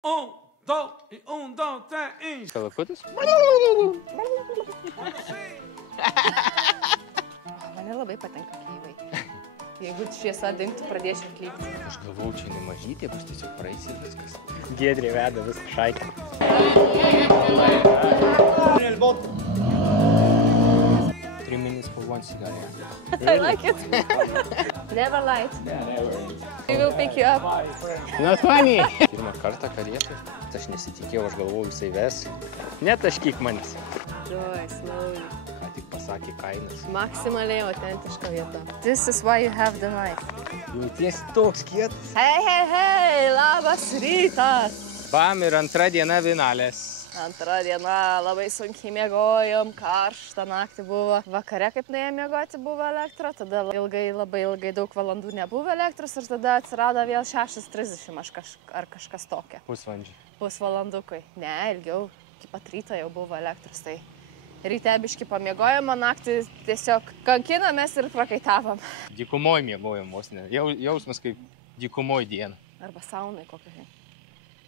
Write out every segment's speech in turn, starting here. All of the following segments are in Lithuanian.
Un, dos, y un, dos, tres, y... Kalakutis? Man labai patinka keivai. Jeigu šviesa dingtų, pradėčiau klykti. Aš galvau, čia nemažytė, bus tiesiog praeis ir viskas. Giedrė veda visą šaikę. 3 minutes for one cigar, yeah? I like it. Never light. We will pick you up. Not funny. Pirmą kartą karietui. Aš nesitikėjau, aš galvau, jisai ves. Netaškyk manęs. Joy, slowly. Ką tik pasakė kainas. Maksimaliai autentiška vieta. This is why you have the knife. Jauties toks kietas. Hei, labas rytas. Bam, ir antra diena vinalės. Antra diena, labai sunkiai miegojom, karštą naktį buvo. Vakare, kaip nuėjome miegoti, buvo elektra, tada labai ilgai daug valandų nebuvo elektros ir tada atsirado vėl 6:30 ar kažkas tokia. Pusvalandžiai. Pusvalandukai. Ne, ilgiau, iki pat ryto jau buvo elektros, tai ryte biškį pamiegojom, o naktį tiesiog kankinomės ir prakaitavom. Dykumoj miegojom vos ne. Jausmas kaip dykumoj diena. Arba saunai kokia.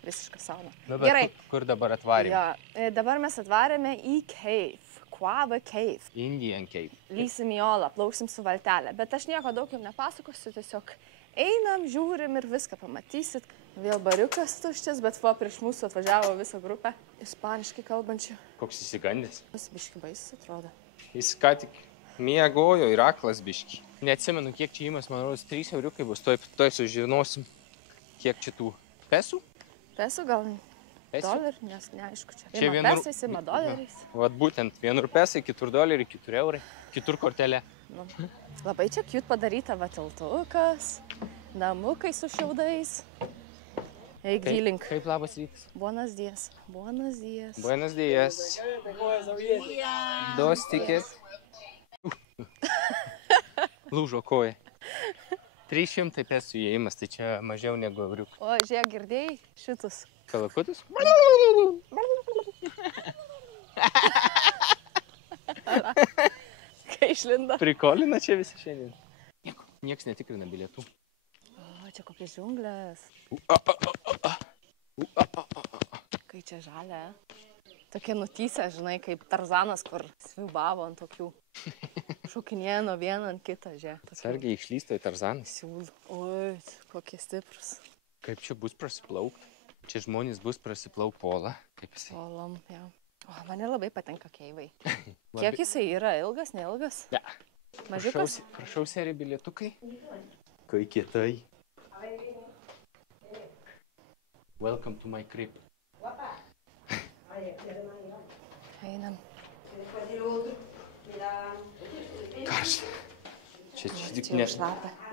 Visiška sauna. Nu, bet Gerai. Kur dabar atvarėme? Ja, dabar mes atvarėme į Cave, Quava Cave. Indian Cave. Lysim į olą, plauksim su valtelė. Bet aš nieko daug jums nepasakosiu, tiesiog einam, žiūrim ir viską pamatysit. Vėl bariukas tuščias, bet prieš mūsų atvažiavo visą grupę ispaniškai kalbančių. Koks įsigandęs? Biški baisus atrodo. Jis ką tik miegojo ir aklas biški. Neatsimenu, kiek čia įmas, man rodos, 3 euriukai bus. Toj sužinosim, kiek čia tų pesų. Pesų gal $1, nes neaišku čia. Ima pesais, ima $. Vat būtent, vienur pesai, kitur $, kitur eurai, kitur kortelė. Nu, labai čia cute padaryta, va tiltukas, namukai su šiaudais. Eik gilink. Kaip labas rytas? Buenos días. Buenos días. Buenos días. Dos tickets. Lūžo koja. 300 pesų įėjimas, tai čia mažiau negu euriukų. O, žiūrėk, girdėjai šitus? Kalakutis? Kai išlinda. Prikolina čia visi šiandien. Nieks netikrina bilietų. O, čia kokios džiunglės. Kai čia žalia. Tokie nutysę, žinai, kaip Tarzanas, kur sviubavo ant tokių. Šokinėja nuo vieną ant kitą, žiūrėk. Sargiai išlysto į Tarzaną. Siūl. Oi, kokie stiprus. Kaip čia bus prasiplaukt? Čia žmonės bus prasiplauk polą. Kaip jisai? Polom, jau. O, mane labai patinka keivai. Kiek jisai yra? Ilgas, neilgas? Ja. Mažiukas? Prašau, serija bilietukai. Kai kietai. Welcome to my crib. Einam. Karšta. Čia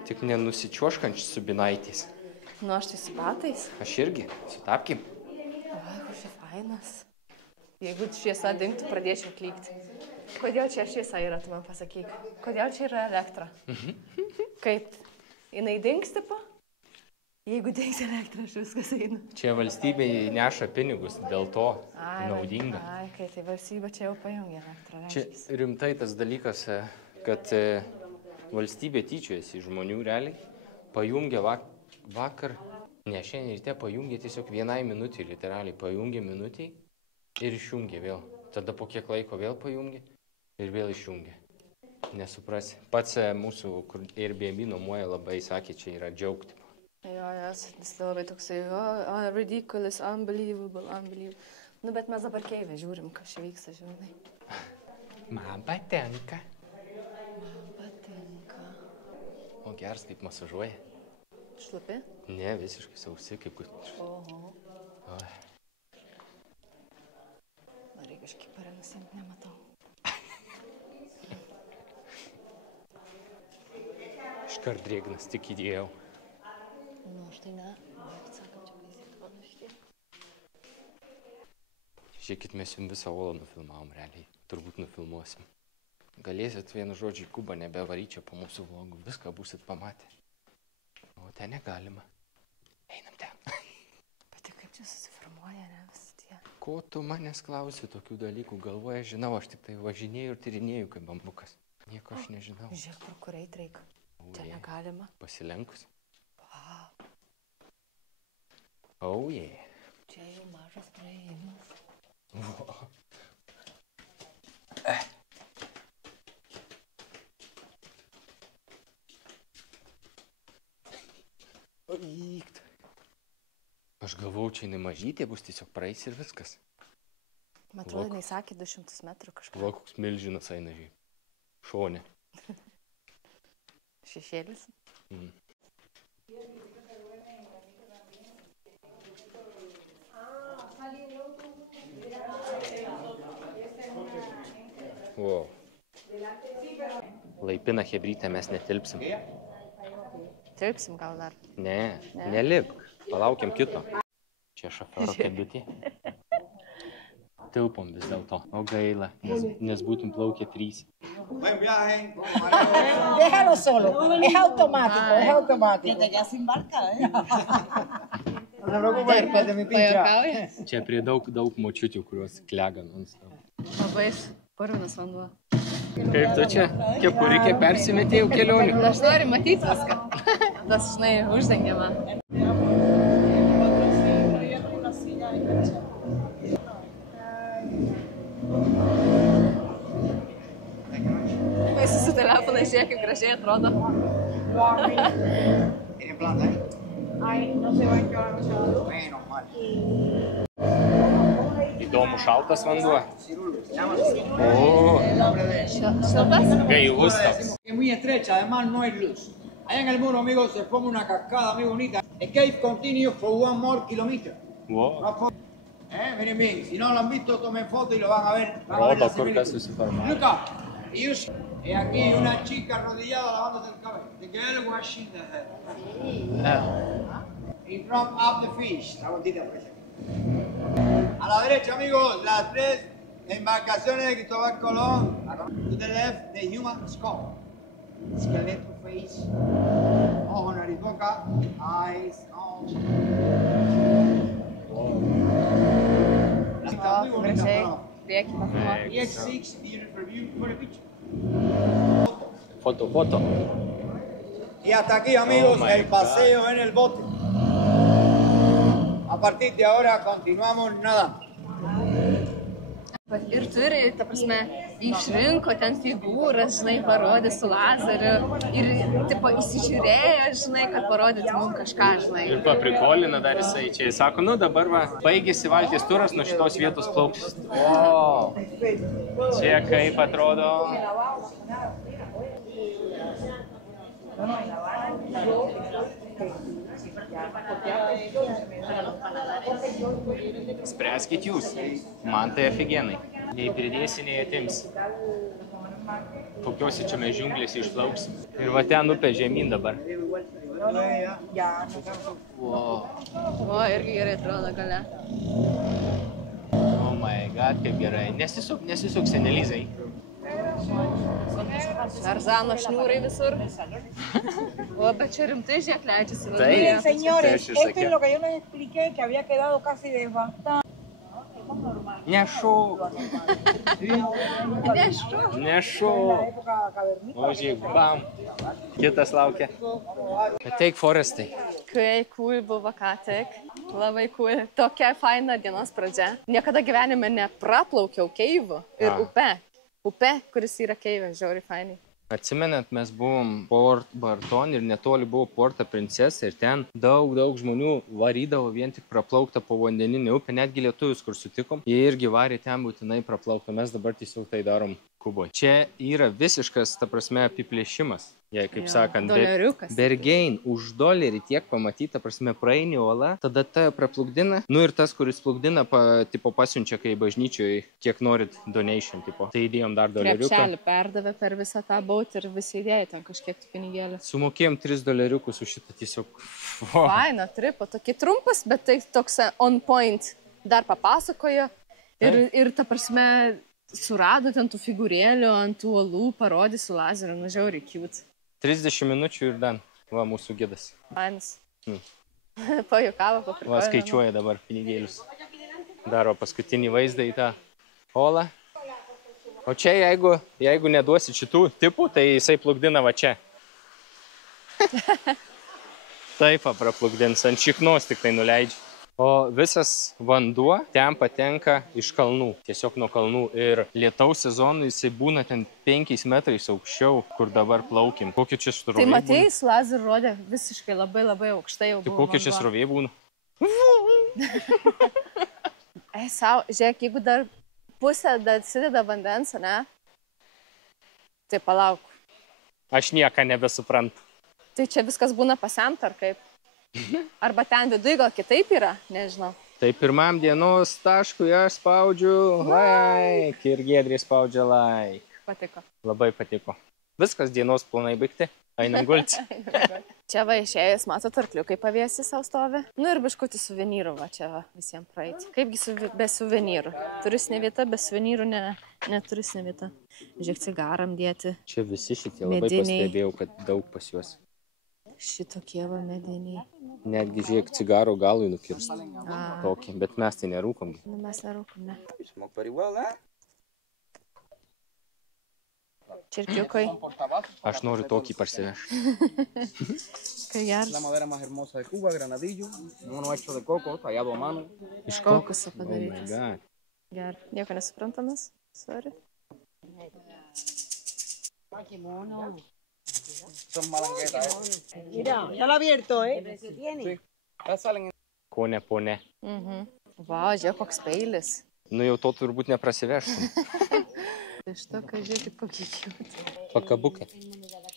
tik nenusičiuoškančių su binaitės. Nu, aš tai su batais. Aš irgi, su tapkim. Oi, koks čia fainas. Jeigu šviesa dingtų, pradėčiau klykti. Kodėl čia šviesa yra, tu man pasakyk. Kodėl čia yra elektra? Kaip? Jinai dings, tipo? Jeigu dings elektra, aš viskas einu. Čia valstybė neša pinigus, dėl to naudinga. Ai, kai tai valstybė čia jau pajungia elektrą. Čia rimtai tas dalykas, kad valstybė tyčiojasi žmonių realiai. Pajungia vakar, ne šiandien ryte, pajungia tiesiog 1 minutį, literaliai pajungia minutį ir išjungia vėl. Tada po kiek laiko vėl pajungia ir vėl išjungia. Nesuprasi. Pats mūsų, kur Airbnb nuomoja, labai sakė, čia yra džiaugti. Jo, jis labai toksai, ridiculous, unbelievable. Nu, bet mes dabar keivę žiūrim, kas čia vyksta, žinai. Man patinka. Patinka. O geras, kaip masažuoja. Šlupi? Ne, visiškai sausi, kaip... Oho. Oi. Reikia kažkaip parenusimt, nematau. Iškart drėgnas, tik įdėjau. Nu, štai ne. Sakam, čia baisiai panašiai. Žiūrėkit, mes jums visą olą nufilmavom realiai. Turbūt nufilmuosim. Galėsit vienu žodžiu į Kubą nebevaryčia po mūsų vlogų. Viską būsit pamatę. O ten negalima. Einam ten. Pati kaip čia susiformuoja, ne visi tie. Ko tu manęs klausi tokių dalykų? Galvoja, žinau, aš tik tai važinėjau ir tyrinėjau kaip bambukas. Nieko aš nežinau. Žiūrėk, kur eit reik. Čia negalima. Pasilenkus. Wow. Oh, yeah. Viešas praėjimas. Aš galvau, čia jinai mažytė bus, tiesiog praeis ir viskas. Man atrodo, jinai sakė 200 metrų kažką. Va, koks milžinas eina žiai. Šonė. Šešėlis. Wow. Laipina hebrytę mes netilpsim. Tilpsim gal dar. Ne, nelipk. Palaukiam kito. Čia šofero kėdutė. Tilpom vis dėlto. O gaila, nes būtum plaukę 3. Déjalo solo, es automático. Desde ya se embarca, ¿eh? No se preocupe, desde mi pincha. Pajokauja? Čia prie daug močiutių, kurios klega non-stop. Labai purvinas vanduo. Kaip tu čia kepurikė persimetėjau kelionį? Aš noriu matyti viską. Tas, žinai, uždengia man. Visi su telefonai žiūrėk, kaip gražiai atrodo. ¿Tiene plata, eh? Ay, no se va a llevar mucho luz. Menos mal. Įdomu šaltas vanduo. O, Šiltas? gaivus toks. Es muy estrecha, además no hay luz. Allá en el muro, amigos, se forma una cascada muy bonita. Escape continuous for 1 more kilometer. Wow. Miren bien, si no lo han visto, tomen foto y lo van a ver. Van a ver Rodo la kur kas similitud. susiformavo. Luca, y aquí una chica arrodillada lavándose el cabello. The girl washing the hair. In front of the fish. La botita por esa. A la derecha, amigos, las 3 embarcaciones de Cristóbal Colón. To the left, the human skull. Skeletal face. Ojo, nariz, boca. Eyes, nose. Está muy bonita, Gražiai. ¿no? Priekį pafilmuoti. EX6 beautiful view for the picture. Foto. Y hasta aquí, amigos, Oh my el paseo en el bote. A partir de ahora continuamos nadando. Ir turi, ta prasme, išrinko ten figūras, žinai, parodė su lazeriu. Ir, tipo, įsižiūrėjo, žinai, kad parodytų mums kažką, žinai. Ir paprikolina dar jisai čia. Jis sako, nu dabar va, baigėsi valties turas, nuo šitos vietos plauks. O, čia kaip atrodo. Spręskit jūs. Man tai afigenai. Nei pridėsi, nei atims. Kokiuose čia mes džiunglėse išplauksim. Ir va ten upė žemyn dabar. Wow. O, irgi gerai atrodo gale. Oh my god, kaip gerai. Nesisuk senelizai. Tarzano šniūrai visur. O, bet čia rimtai žiek leidžiasi. Miren, señores, Sí, esto es lo que yo les expliqué, que había quedado casi devastado. Nešau. Nešau. O, žiūrėk, bam. Kitas laukia. Ateik, Forestai. Kai cool buvo ką tik. Labai cool. Tokia faina dienos pradžia. Niekada gyvenime nepraplaukiau keivu ir upe. Upe, kuris yra keivė, žiauriai fainai. Atsimenat, mes buvom Port Barton ir netoli buvo Porta Princesa ir ten daug žmonių varydavo vien tik praplauktą po vandeninį upę, netgi lietuvius, kur sutikom. Jie irgi varė ten būtinai praplaukta, mes dabar tiesiog tai darom Kuboje. Čia yra visiškas, ta prasme, apiplėšimas. Jei, kaip sakant, doleriukas. Bergein už $1 tiek pamatyti, ta prasme, praeini uola, tada ta praplukdina, nu ir tas, kuris plukdina, tipo pasiunčia, kai bažnyčioje, kiek norit donation, tipo. Tai įdėjom dar $1. Krepšelį perdavė per visą tą bautį ir visi įdėjo ten kažkiek tų pinigėlių. Sumokėjom $3 už šitą tiesiog. Faina, tripo, tokį trumpas, bet tai toks on point dar papasakojo. Ir ta prasme, surado ten tų figūrėlių ant tų uolų, parodė su lazeriu, nu žiauriai cute. 30 minučių ir dan. Va, mūsų gidas. Fainas. Pajokavo, paprikojo. Va, skaičiuoja dabar pinigėlius. Daro paskutinį vaizdą į tą olą. O čia, jeigu neduosit šitų tipų, tai jisai plukdina va čia. Taip, praplukdins, ant šiknos tik tai nuleidžia. O visas vanduo ten patenka iš kalnų, tiesiog nuo kalnų. Ir lietaus sezonu jisai būna ten 5 metrais aukščiau, kur dabar plaukim. Kokie čia sroviai Tai būna? matėjai, su lazeriu rodė visiškai labai aukštai jau Tai buvo. kokie čia sroviai būna? Žiūrėk, jeigu dar pusę dasideda vandens, ne? Tai palauk. Aš nieką nebesuprantu. Tai čia viskas būna pasemta, ar kaip? Arba ten viduje gal kitaip yra, nežinau. Tai pirmam dienos taškui aš spaudžiu like ir Giedrė spaudžia like. Patiko. Labai patiko. Viskas dienos planai baigti. Einam gulti. Čia va išėjęs, matot, arkliukai pavėsi savo stovi. Nu ir biškutį suvenyrų va čia va visiems praeiti. Kaipgi be suvenyrų? Turistinė vieta, be suvenyrų ne turistinė vieta. Žiūrėk, cigaram dėti. Čia visi šitie labai Mediniai. pastebėjau, kad daug pas juos. Šitokie va mediniai. Netgi žiūrėk, cigaro galui nukirst. Tokį, bet mes tai nerūkom. Nu mes nerūkom, ne. Smoke pretty well, eh? Čirkiukai. Aš noriu tokį parsivežti. Kai geras. La madera más hermosa de Cuba, granadillo, uno hecho de coco, tallado a mano. Iš Kokusą Oh my padarytas. God. Gerai. Nieko nesuprantamas. Sorry. Son malanguetas, eh. Mira, ya lo ha abierto, ¿eh? Ya salen en... Pone, pone. Vau, žiūrėk, koks peilis. Nu jau to turbūt neprasivežtum. Iš to, kai žiūrėkit, kokį kiutį. Pakabukai.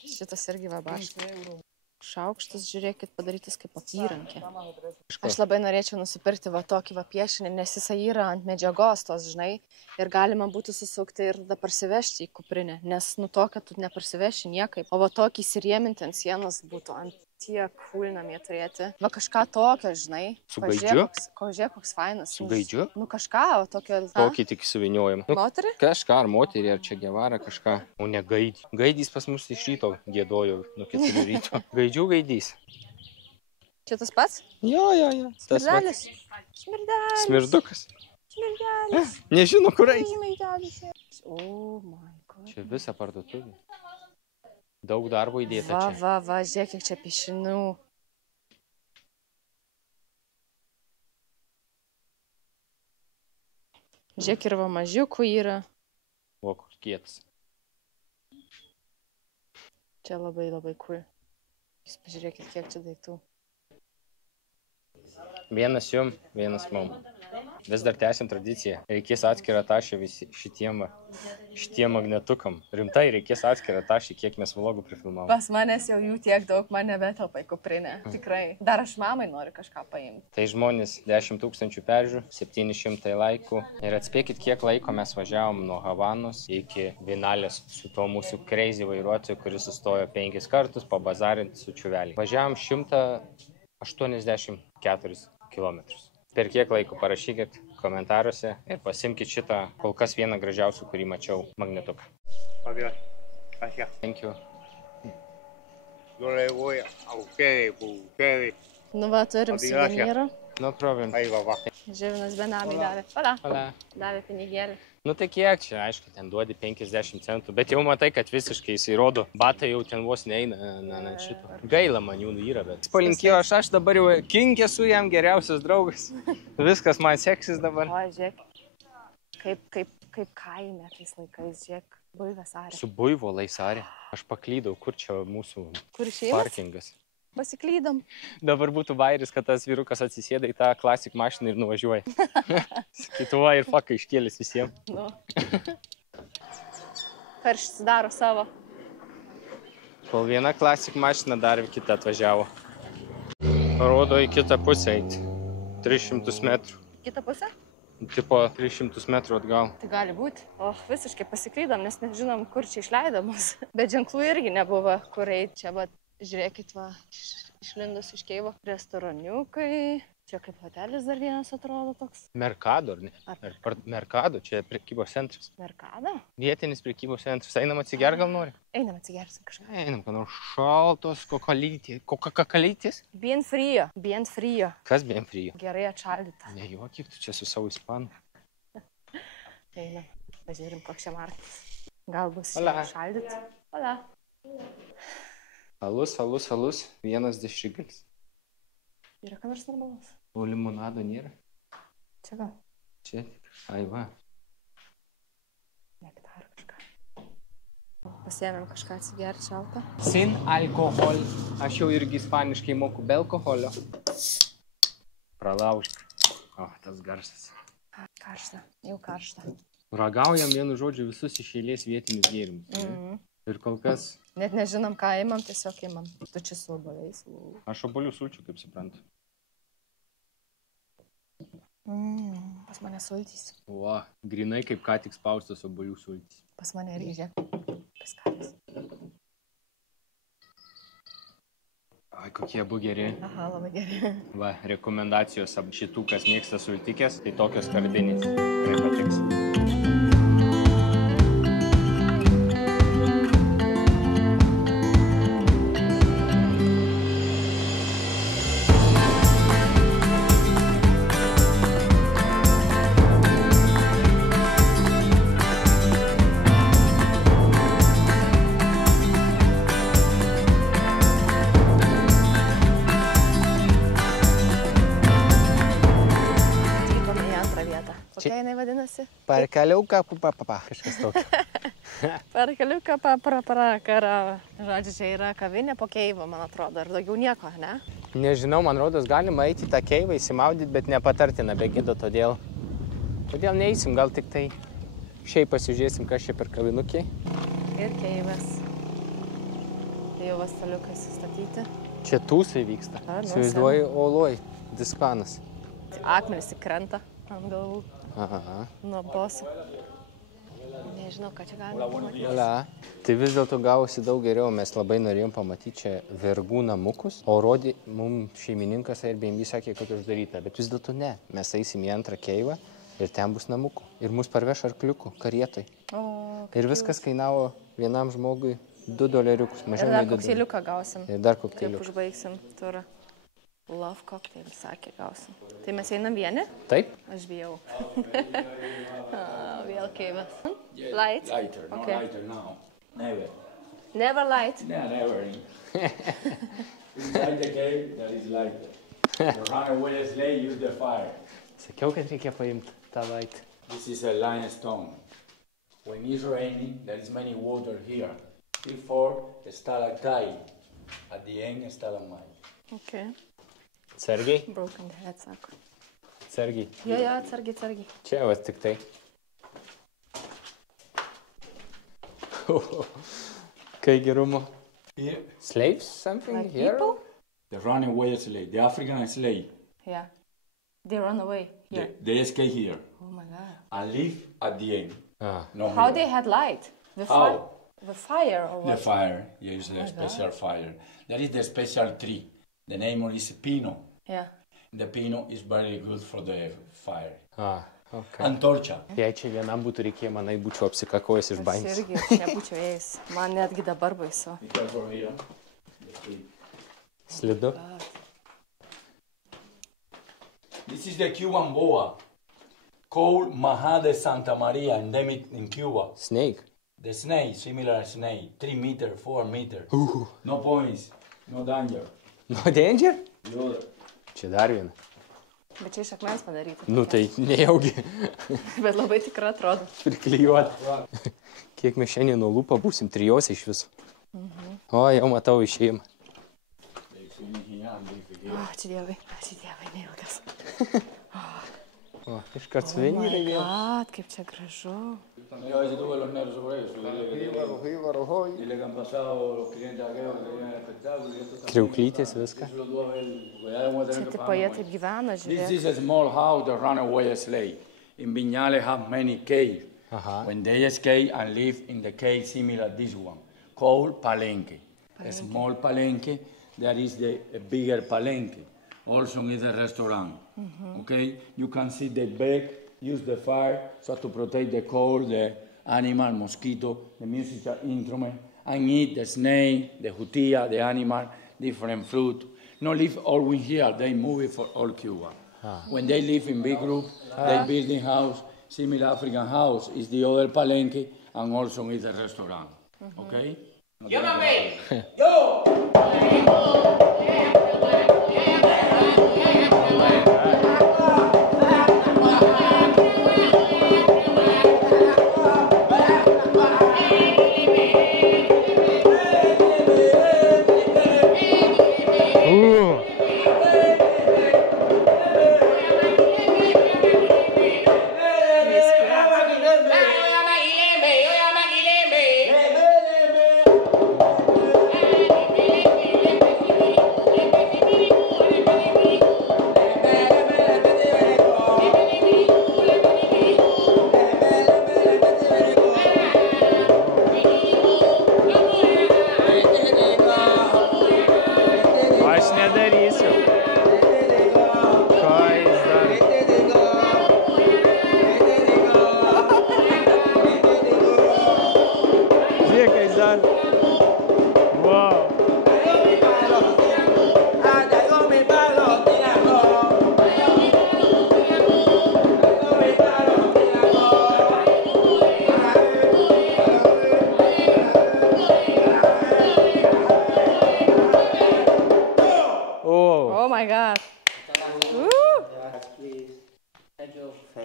Šitas irgi va baškas. Šaukštas, žiūrėkit, padarytas kaip apyrankė. Aš labai norėčiau nusipirkti va tokį va piešinį, nes jisai yra ant medžiagos tos, žinai, ir galima būtų susukti ir tada parsivežti į kuprinę, nes nu tokią tu neparsiveši niekaip. O va tokį įsirėminti ant sienos būtų ant tiek cool namie turėti. Va kažką tokio, žinai. Su gaidžiu? Žiūrėk, koks fainas. Su gaidžiu? Nu kažką, o tokio... Tokį tik suviniojam. Nu, Moterį? kažką, ar moterį, ar čia Gevara kažką. O ne gaidį. Gaidys pas mus iš ryto gėdojo, nuo 4 ryto. Gaidžių gaidys. Čia tas pats? Jo. Tas va. Smirdelis. Smirdelis. Smirdukas. Smirdelis. Nežino, kur eiti. Smirdelis. Oh my god. Čia visa parduotuvė. Daug darbo įdėta čia. Va, žiūrėk, kiek čia piešinių. Žiūrėk, ir va mažiukų yra. O, koks kietas. Čia labai cool. Jūs pažiūrėkit, kiek čia daiktų. Vienas jum, vienas mum. Vis dar tęsim tradiciją. Reikės atskirą tašę šitiem magnetukam. Rimtai reikės atskirą tašę, kiek mes vlogų prifilmavom. Pas manęs jau jų tiek daug, man nebetelpa į kuprinę. Tikrai. Dar aš mamai noriu kažką paimti. Tai žmonės 10 000 peržiūrų, 700 laikų. Ir atspėkit, kiek laiko mes važiavom nuo Havanos iki Vinalės su to mūsų crazy vairuotoju, kuris sustojo 5 kartus pabazarinti su čiuvelį. Važiavom 184 kilometrus. Per kiek laiko parašykit komentaruose ir pasimkit šitą kol kas vieną gražiausių, kurį mačiau, magnetuką. Adiós. Gracias. Thank you. Yo le voy a ustedes. Nu va, turim suvenyrą. No problem. Ahí va. Ževinas benamiai davė. Pala. Hola. Davė pinigėlį. Nu tai kiek čia, aišku, ten duodi 50 centų, bet jau matai, kad visiškai jisai rodo. Batai jau ten vos neina na šito. Gaila man jų yra, bet. Palinkėjo, aš dabar jau king esu jam geriausias draugas. Viskas man seksis dabar. O, žiūrėk, kaip kaime tais laikais, žiūrėk, buivės arė. Su buivolais arė. Aš paklydau, kur čia mūsų Kur išėjimas? parkingas. Pasiklydom. Dabar būtų vairis, kad tas vyrukas atsisėda į tą klasik mašiną ir nuvažiuoja. Sakytuva ir fakai iškėlis visiems. Nu. Karštis daro savo. Kol viena klasik mašina dar kita atvažiavo. Rodo į kitą pusę eiti. 300 metrų. Kita pusė? Tipo 300 metrų atgal. Tai gali būti. O, visiškai pasiklydom, nes nežinom, kur čia išleidamas. Bet ženklų irgi nebuvo, kur eiti čia, bet žiūrėkit, va, išlindus iš Keivo. Restoraniukai. Čia kaip hotelis dar vienas atrodo toks. Merkado, ar ne? Merkado, čia prekybos centras. Merkado? Vietinis prekybos centras. Einam atsiger, gal nori? Einam atsigersim kažką. Einam, kad nors šaltos kokakalytės. Bien frio. Bien frio. Kas bien frio? Gerai atšaldyta. Nejuokyk, tu čia su savo ispanu. Einam. Pažiūrim, koks čia markas. Gal bus Hola. atšaldyta. Hola. Alus, vienas dešrigalis. Yra ką nors normalus. O limonado nėra? Čia gal? Čia. Ai va. Nektar kažką. Pasiėmėm kažką atsigerti šaltą. Sin alkohol. Aš jau irgi ispaniškai moku be alkoholio. Pralaužk. O, tas garsas. Karšta, jau karšta. Ragaujam vienu žodžiu visus iš eilės vietinius gėrimus. Ir kol kas... Net nežinom, ką imam, tiesiog imam. Tu čia su obuoliais. Aš obuolių sulčių, kaip suprantu. Pas mane sultys. O, grinai kaip ką tik spaustas obuolių sultys. Pas mane ryžė. Paskalės. Ai, kokie abu geri. Aha, labai geri. Va, rekomendacijos šitų, kas mėgsta sultikės, tai tokios skardinės. Tikrai patiks. Kokia jinai vadinasi? Parkaliuką pupapapa. Kažkas tokio. Parkaliuką papraparakara. Žodžiu, čia yra kavinė po Keivo, man atrodo. Ir daugiau nieko, ne? Nežinau, man rodos, galima eiti į tą keivą, įsimaudyti, bet nepatartina be gido, todėl neįsim, gal tik tai šiaip pasižiūrėsim, kas čia per kavinukį. Ir Keivas. Keivas staliukai sustatyti. Čia tūsai vyksta. Įsivaizduoju, oloj, diskanas. Akmenis įkrenta ant galvų. Aha. Nuo boso. Nežinau, ką čia galima pamatyti. Olia. Tai vis dėlto gavosi daug geriau, mes labai norėjom pamatyti čia vergų namukus, o rodė, mums šeimininkas Airbnb sakė, kad uždaryta, bet vis dėlto ne. Mes eisim į antrą keivą ir ten bus namukų. Ir mus parveš arkliukų karietoj. Ir viskas kainavo vienam žmogui $2. Ir dar kokteiliuką gausim. Ir dar kokteiliuką. Kaip užbaigsim turą. Love cocktail, sakė, gausim. Tai mes einam vieni? Taip? Aš bijau. Vėl Keivas. Light? Lighter, no Okay. lighter now. Never. Never light? Yeah, never. Inside the cave, there is lighter. The runaway slave use the fire. Sakiau, kad reikia paimti tą light. This is a limestone. When it's raining, there is many water here. Before, stalactite. At the end, stalagmite. Okay. Atsargiai? Broken head, sako. Atsargiai. Jo, atsargiai. Čia vas tik tai. Kai gerumo. Here, Slaves, something Like here? people? the runaway slave, the African slave. Yeah. They run away. Yeah. They escape here Oh my God. and live at the end. Ah. No How here. they had light? The How? The fire or The what? fire, yes, the special fire. That is the special tree. The name is pino. Yeah. The pino is very good for the fire. Ah, okay. Antorcha. Jei čia vienam būtų reikėję, manai, būčiau apsikakojęs iš Aš baimės. irgi nebūčiau ėjęs. Man netgi dabar baisu. Because over here, Slidu. this is the Cuban boa, called Maja de Santa Maria, endemic in Cuba. Snake. The snake, similar snake, 3 meter, 4 meter. No points, no danger. No danger? The other. Čia dar viena. Bet čia iš akmens padaryti. Nu tai nejaugi. Bet labai tikra atrodo. Priklijuot. Kiek mes šiandien nuo lūpą būsim, 3 iš viso. O, jau matau išėjimą. Ačiū Dievai, neilgas. O, iškart suvenyrai vėl. Kaip čia gražu. Mira, a ver si tuve los nervios sobre eso. Dile que han pasado los clientes aquellos que tenían el espectáculo. Y esto también. Kriauklytės viską. Eso lo tuvo a ver, porque ya vamos a tener Čia que tipo jie pagar. taip gyvena, This žiūrėk. is a small house, the runaway slave. In Viñales have many caves. Aha. When they escape and live in the cave similar this one, called palenque. A small palenque, that is a bigger palenque. Also is a restaurant. Okay, you can see the bed, use the fire so to protect the cold, the animal, mosquito, the musical instrument, and eat the snake, the jutia, the animal, different fruit. No live always here, they move it for all Cuba. When they live in big group, they building house, similar African house, is the other palenque, and also is a restaurant. Okay?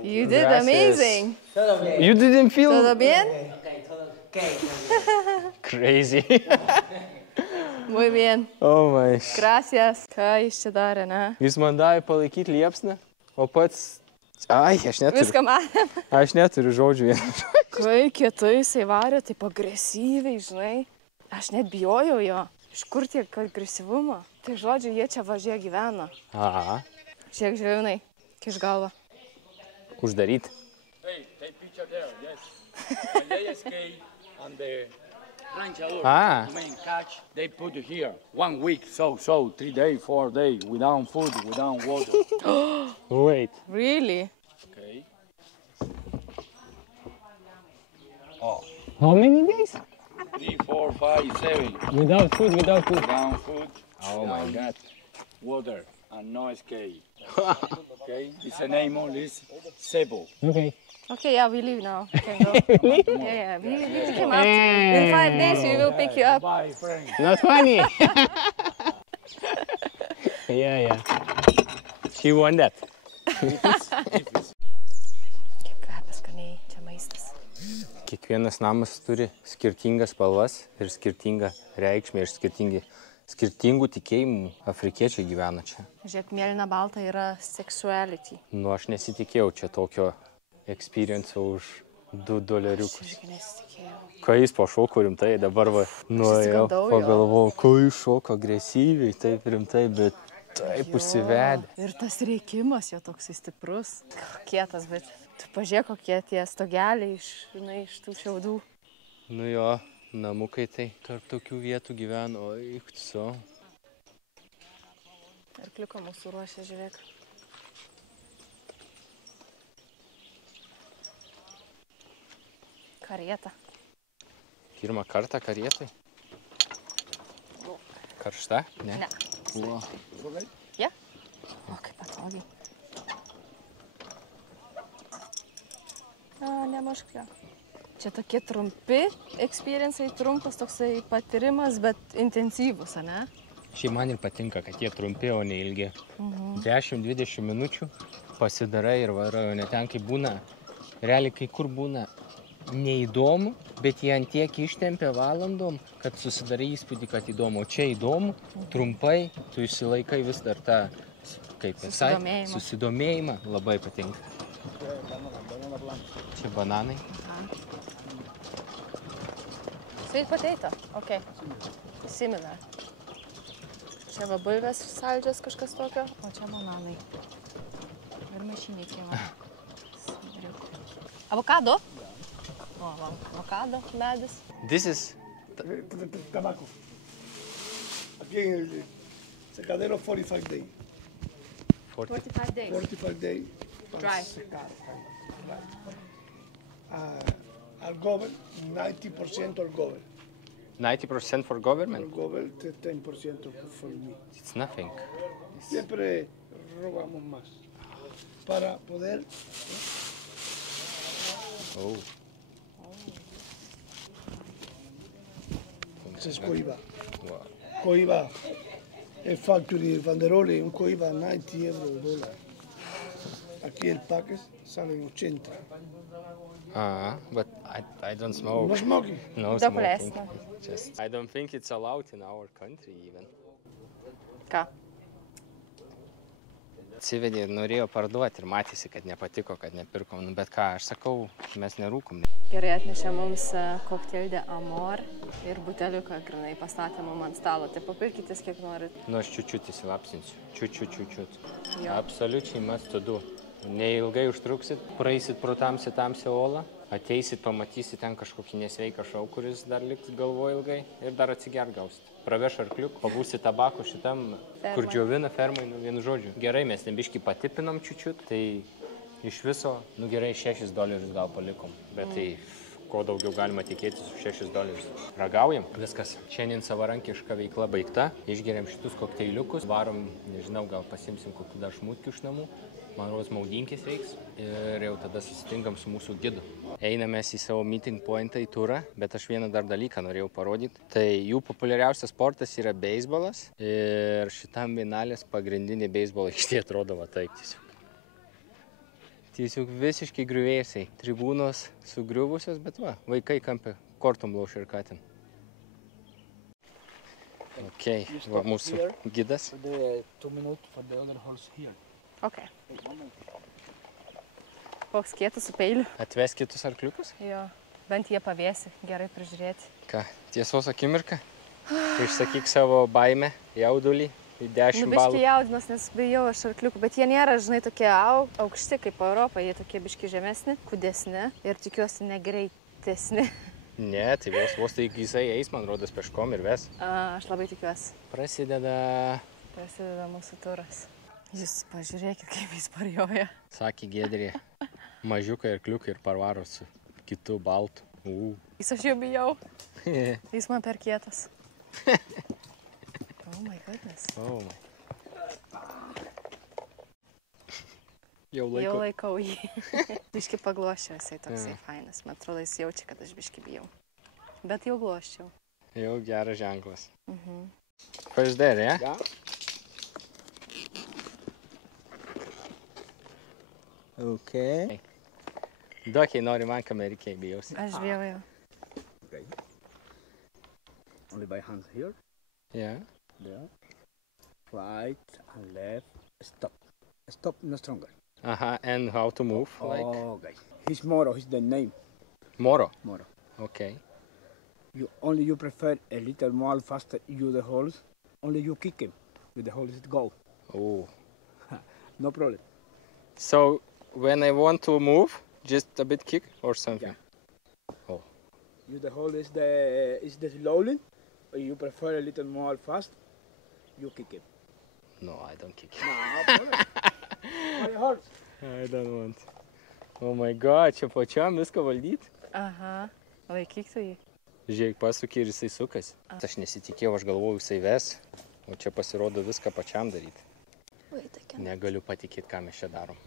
You did amazing. You didn't feel ¿Todo bien? crazy. Muy bien. Oh my. Gracias. Ką jis čia darė, ne? Jis man davė palaikyti liepsną, o pats... Ai, Viską matėm. Aš neturiu žodžių. Kai kietai jisai varė, taip agresyviai, žinai. Aš net bijojau jo. Iš kur tiek agresyvumo? Tai žodžiu, jie čia važiuoja gyvena. Aha. Šiek žinai, kiš galvą. Uždaryti. Hey, take picture there, yes. When they escape and the ranchador, Ah. main catch, they put it here. 1 week, so, 3 days, 4 days, without food, without water. Wait. Really? Okay. How many days? 3, 4, 5, 7. Without food. Without food, Oh my God. water, and no escape. Okay, it's a name only, it's Sebo. Okay. Okay, yeah, we leave now. Can go. Yeah, we pick him up. In 5 days, we will pick you up. Bye, friend. Not funny. Yeah. She won that. Kaip kvepia skaniai, čia maistas. Kiekvienas namas turi skirtingas spalvas ir skirtingą reikšmę ir skirtingų tikėjimų afrikiečiai gyvena čia. Žiūrėk, mėlyna balta yra sexuality. Nu, aš nesitikėjau čia tokio experience už $2. Aš irgi nesitikėjau. Kai jis pašoko rimtai, dabar va, nuėjau, Išsigandau jo. pagalvojau, kai jis šoko agresyviai, taip rimtai, bet taip užsivedė. Ir tas reikimas jo toks stiprus. Kietas, bet tu pažiūrėk, kokie tie stogeliai iš tų šiaudų. Nu jo, namukai tai tarp tokių vietų gyveno, oi, so. Arkliuko mūsų ruošia, žiūrėk. Karieta. Pirmą kartą karietai. Karšta? Ne. Ne. Buvo. Ja? O, kaip patogiai. Nemažklio. Čia tokie trumpi experience'ai, trumpas toksai patyrimas, bet intensyvus, ne? Šiaip man ir patinka, kad jie trumpi, o ne ilgi. 10-20 minučių pasidarai ir varai, o ne ten, kai būna, realiai kai kur būna neįdomu, bet jie ant tiek ištempia valandom, kad susidarai įspūdį, kad įdomu. O čia įdomu, trumpai, tu išsilaikai vis dar tą, kaip visai, susidomėjimą. Labai patinka. Čia bananai. Sweet potato, ok. Similar. Čia va bulvės saldžias kažkas tokio, o čia bananai. Ir mašiniai čia va. Avokado? O, va, avokado, medis. This is... Tabaco. Aquí en el secadero 45 days. 45 days. 45 days. Dry. Al gober, 90% al gober. 90% for government? Al gober, 10% for me. It's nothing. Siempre robamos más para poder. Oh. Ese es Coiba. Wow. Coiba, el factory, el banderole, un Coiba 90 euros el dólar. Aquí el paquete sale en 80. But I don't smoke. No smoking. No Daug smoking. lesnė. Just, I don't think it's allowed in our country even. Ką? Atsivedė ir norėjo parduoti ir matėsi, kad nepatiko, kad nepirkom. Nu, bet ką, aš sakau, mes nerūkom. Gerai atnešė mums kokteilį de Amor ir buteliuką grinai pastatė mums ant stalo. Tai papirkitės kiek norit. Nu, aš čiut įsilapsinsiu. Čiut. Jo. Absoliučiai must to do. Neilgai užtruksit, praeisit pro tamsią olą, ateisit, pamatysit ten kažkokį nesveiką šau, kuris dar liks galvoje ilgai ir dar atsigert gausit. Praveš arkliuk, pabūsit tabako šitam, kur džiovina fermai, nu vienu žodžiu. Gerai, mes nebiškai patipinom čiut, tai iš viso, nu gerai, $6 gal palikom, bet tai ko daugiau galima tikėtis už $6. Ragaujam, viskas. Šiandien savarankiška veikla baigta, išgeriam šitus kokteiliukus, varom, nežinau, gal pasimsim kokių dar šmutkių iš namų. Man rodos maudinkis reiks ir jau tada susitinkam su mūsų gidu. Einamės į savo meeting pointą į turą, bet aš vieną dar dalyką norėjau parodyti. Tai jų populiariausias sportas yra beisbolas ir šitam vienalės pagrindinė beisbolo aikštė atrodo va taip tiesiog. Tiesiog visiškai griuvėsiai. Tribūnos sugriuvusios, bet va, vaikai kampė kortom laušia ir ką ten. Ok, va mūsų gidas. Ok. Koks kietas su peiliu. Atves kitus arkliukus? Jo, bent jie pavėsi, gerai prižiūrėti. Ką, tiesos akimirka? Išsakyk savo baimę, jaudulį, į 10 Biški balų. jaudinos, nes bijau aš arkliukų, bet jie nėra, žinai, tokie aukšti kaip Europą, jie tokie biški žemesni, kudesni ir tikiuosi negreitesni. Ne, tai vos tai jisai eis, man rodos, peškom ir ves. Aš labai tikiuosi. Prasideda Mūsų turas. Jūs pažiūrėkit, kaip jis parjoja. Sakė Giedrė, mažiukai arkliukai ir parvaro su kitu baltu. Jis aš jau bijau. Jis man per kietas. Oh my goodness. Oh my. Jau laikau jį. Biški pagloščiau, jisai toksai fainas. Man atrodo, jis jaučia, kad aš biški bijau. Bet jau gloščiau. Jau geras ženklas. First there, yeah? Yeah. Okay. Duokiai nori man kamerikiai bijausi. Aš bijau jau. Okay. Only by hands here. Yeah. There. Right and left. Stop. Stop, no stronger. Aha, and how to move, like? Okay. He's Moro, he's the name. Moro? Moro. Okay. You prefer a little more faster you the holes. Only you kick him. With the holes it go. Oh. No problem. So, when I want to move, just a bit kick or something? Yeah. Oh. You the hole is the slowly. Or you prefer a little more fast, you kick him. No, I don't kick. No problem. On your horse. I don't want. Oh my god, čia pačiam viską valdyti? Aha, laikyk tu jį. Žiūrėk, pasukį ir jisai sukas. Aš nesitikėjau, aš galvojau, jisai ves, o čia pasirodo viską pačiam daryti. Negaliu patikėti, ką mes čia darom.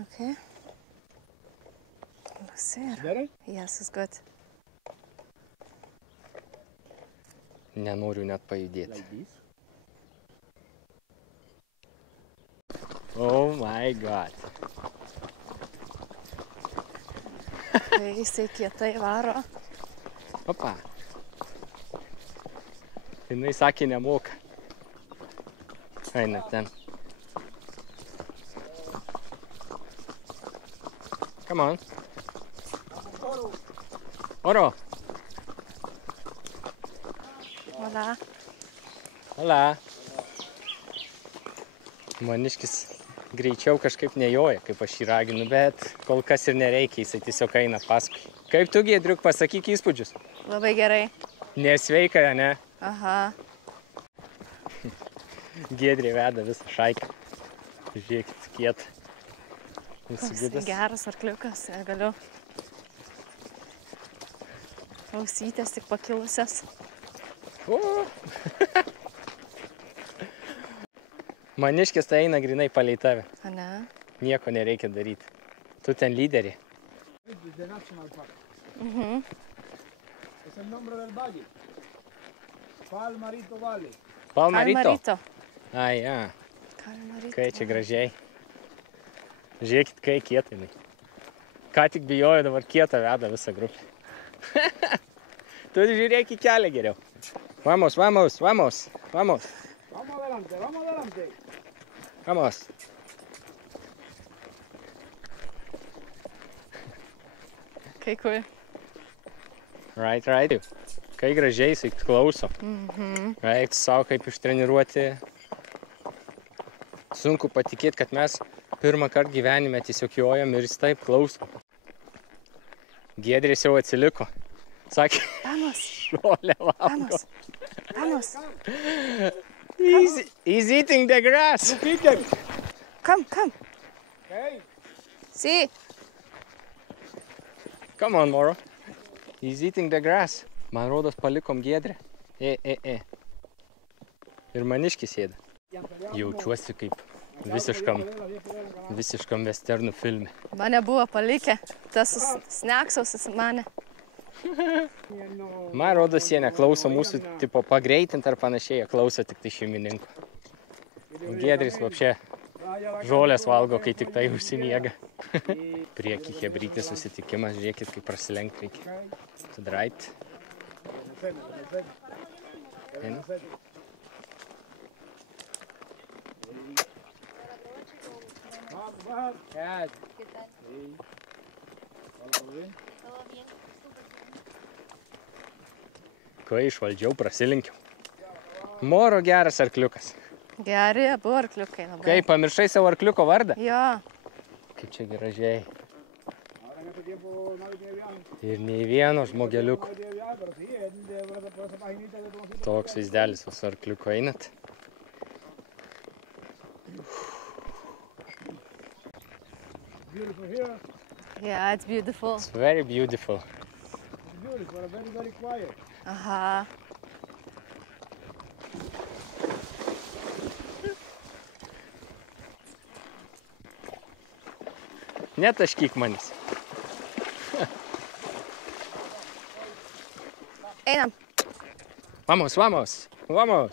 Okay. Better? Yes, it's good. Nenoriu net pajudėti. Like this. Oh my god. Tai jisai kietai varo. Opa. Jinai sakė nemoka. Eina ten. Come on. Oro. Hola. Hola. Maniškis greičiau kažkaip nejoja, kaip aš jį raginu, bet kol kas ir nereikia, jisai tiesiog eina paskui. Kaip tu, Giedriuk, pasakyk įspūdžius? Labai gerai. Nesveika, ne? Aha. Giedrė veda visą šaiką. Žiūrėkit, kietą. Koks geras arkliukas, galiu. Ausytės tik pakilusias. Maniškis tai eina grinai palei tave. A ne? Nieko nereikia daryti. Tu ten lyderį. The national park. Es el nombre del valle. Palmarito Valley. Palmarito? Ai, ja. Palmarito. Kai čia gražiai. Žiūrėkit, kai kieta jinai. Ką tik bijojo, dabar kieta veda visą grupę. Tu žiūrėk į kelią geriau. Vamos, vamos, vamos, vamos. Vamos adelante, vamos adelante. Vamos. Kai kur. Right. Kai gražiai jisai klauso. Eik savo kaip ištreniruoti. Sunku patikėti, kad mes pirmą kartą gyvenime tiesiog jojam ir jis taip klauso. Giedrės jau atsiliko. Sakė, šolė valgo. Vamos. He's eating the grass. Come. Hey. See. Come on, Moro. He's eating the grass. Man rodos, palikom Giedrę. Ir maniškis ėda. Jaučiuosi kaip visiškam westernų filme. Mane buvo palikę. Tas sneksaus mane. Man rodos, jie neklauso mūsų tipo pagreitinti ar panašiai, jie klauso tik tai šeimininkų. Giedris vapšė žolės valgo, kai tik tai užsimiega. Priekį hebrytį susitikimas, žiūrėkit, kaip prasilenkt reikia. To the right. In. Kai išvaldžiau, prasilinkiau. Moro geras arkliukas. Geri, abu arkliukai. Kai pamiršai savo arkliuko vardą? Jo. Kaip čia gražiai. Ir nei vieno žmogeliuko. Toks vaizdelis su arkliuku einat. Yeah, it's beautiful. It's very beautiful. Beautiful, very, very quiet. Aha. Netaškyk manis. Einam. Vamos, vamos, vamos.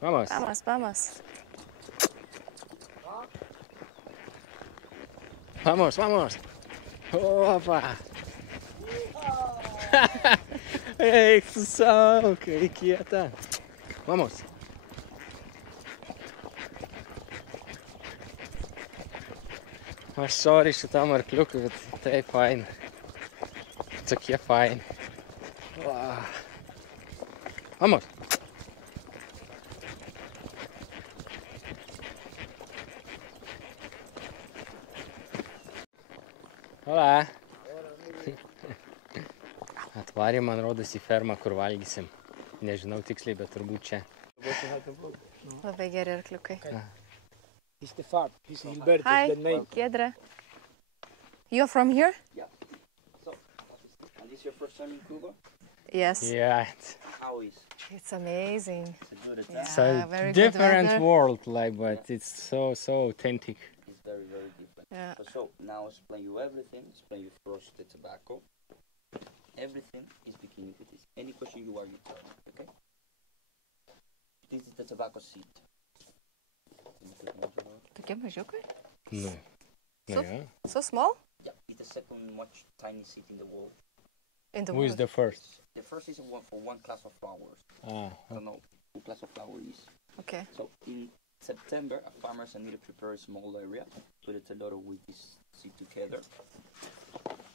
Vamos. Vamos, vamos. Vamos, vamos. Opa. Eik, tu savo, kai kieta. Vamos. Aš sorry šitam arkliukui, bet tai fain. Tokie fain. Vamos. Hola. Atvarė, man rodos, į fermą, kur valgysim. Nežinau tiksliai, bet turbūt čia. Labai geri arkliukai. He's the farm. He's Gilberto, Hi, the name. Giedre. You're from here? Yeah. So, and this is your first time in Cuba? Yes. Yeah. How is? It's amazing. It's a good Yeah, It's a very good different weather. world, like, but it's so authentic. It's very, very different. Yeah. So now explain you everything. Explain you first the tobacco. Everything is beginning with this. Any question you are, you tell me, okay? This is the tobacco seed. Tokie mažiukai? Nu. So, Yeah. so small? Yeah, it's the second much tiny seed in the world. In the Who is world. the first? The first is for one class of flowers. Ah, I don't know who class of flower is. Okay. So in September, farmers need to prepare a small area, put it a lot of with this seed together,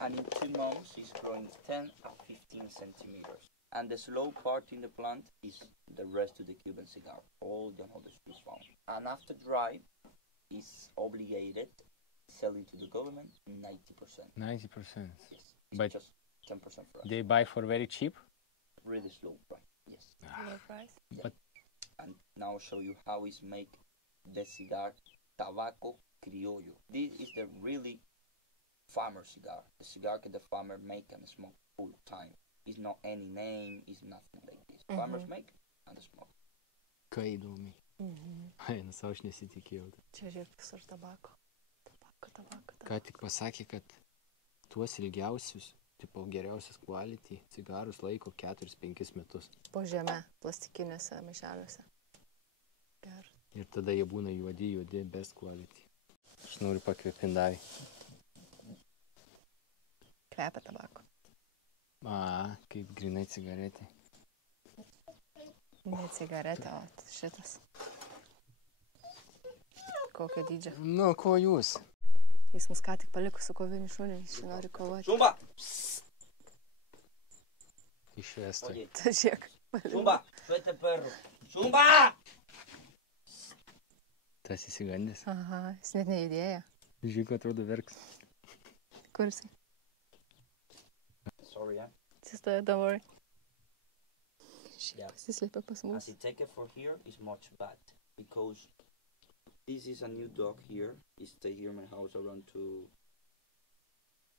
and in 2 months it's growing 10 or 15 centimeters. And the slow part in the plant is the rest to the Cuban cigar, all the other is found. And after dry, is obligated selling to the government 90%. 90%. Yes, it's But just 10% for us. they buy for very cheap? Really slow price. Yes. Low price. Yeah. But- And now I'll show you how is make the cigar Tabaco Criollo. This is the really farmer cigar. The cigar that the farmer make and smoke full time. It's not any name, it's nothing like this. Farmers make and smoke. Kai įdomiai. Ai, nes aš nesitikėjau. Čia žiūrėk visur tabako. Tabako. Ką tik pasakė, kad tuos ilgiausius, tipo geriausias quality cigarus laiko 4-5 metus. Po žeme, plastikiniuose maišeliuose. Gerai. Ir tada jie būna juodi, best quality. Aš noriu pakvėpindavį. Kvepia tabako. Kaip grinai cigaretė. Ne cigaretė, o šitas. Kokio dydžio. Nu, ko jūs? Jis mus ką tik paliko su koviniu šuniu, jis čia nori kovoti. Zumba! Išvestų. Oye, Ta žiūrėk. Zumba, suelte perro. Zumba! Tas įsigandęs. Aha, jis net nejudėjo. Žiūrėk, atrodo verks. Kur jisai? Sorry, yeah. Atsistoja, don't worry. Yeah. Pasislėpia pas As mus. he take it for here is much bad because this is a new dog here. He stay here in my house around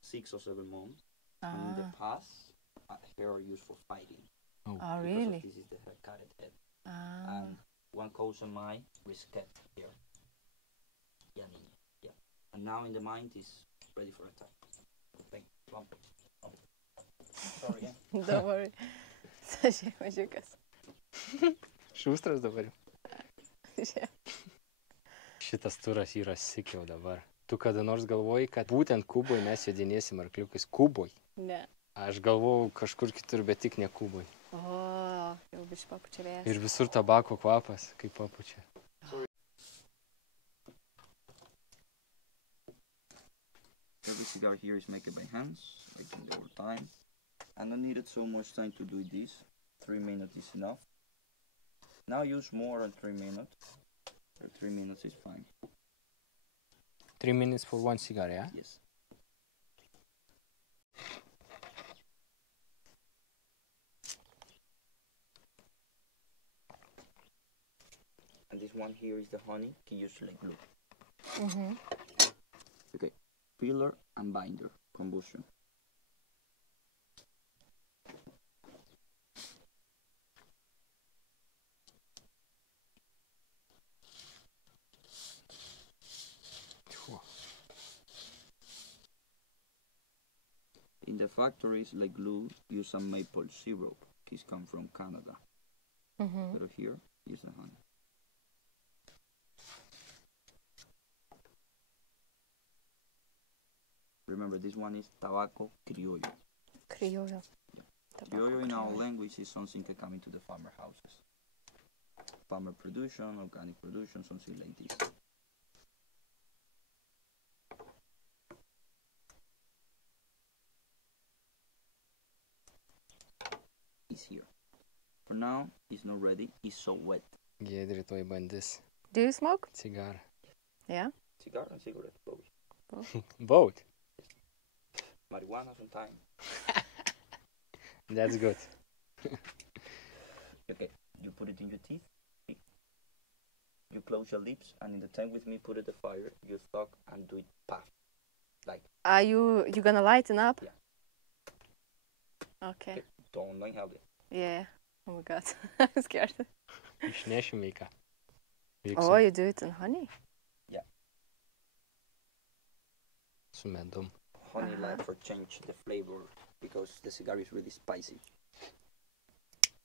6 or 7 months. And in the past, hair are used for fighting. Oh, Because really? of this is the hair cutted head. Ah. And one cousin mine was kept here. Yeah, yeah. And now in the mind is ready for attack. Thank you. Sorry, yeah. Don't worry. Žiūrėk, mažiukas. Šustras dabar. Žiūrėk. Šitas turas yra sikiau dabar. Tu kada nors galvoji, kad būtent Kuboj mes jodinėsim arkliukais? Kuboj? Ne. Aš galvojau kažkur kitur, bet tik ne Kuboj. O, jau biškai papučia vėjas. Ir visur tabako kvapas, kaip papučia. Every cigar here is made by hands, like in the old time. I don't needed so much time to do this. 3 minutes is enough. Now use more than 3 minutes. 3 minutes is fine. 3 minutes for one cigar, yeah? Yes. And this one here is the honey, que use like glue. Okay, filler and binder, combustion. In the factories, like glue, use some maple syrup. These come from Canada. But here, use the honey. Remember, this one is tabaco criollo. Criollo. Criollo in our language is something that comes into the farmer houses. Farmer production, organic production, something like this. It's here. For now, it's not ready. It's so wet. Giedri tuoj bandys Do you smoke? cigarą. Yeah. Cigar and cigarette, both. Both. Marijuana sometimes. That's good. Okay, you put it in your teeth. You close your lips, and in the time with me, put it the fire. You suck and do it puff, like. Are you gonna lighten up? Yeah. Okay. Don't inhale it. Yeah. Oh my god. I'm scared. Išnešim į ką. Oh, you do it in honey? Yeah. Su medum. Honey like for change the flavor because the cigar is really spicy.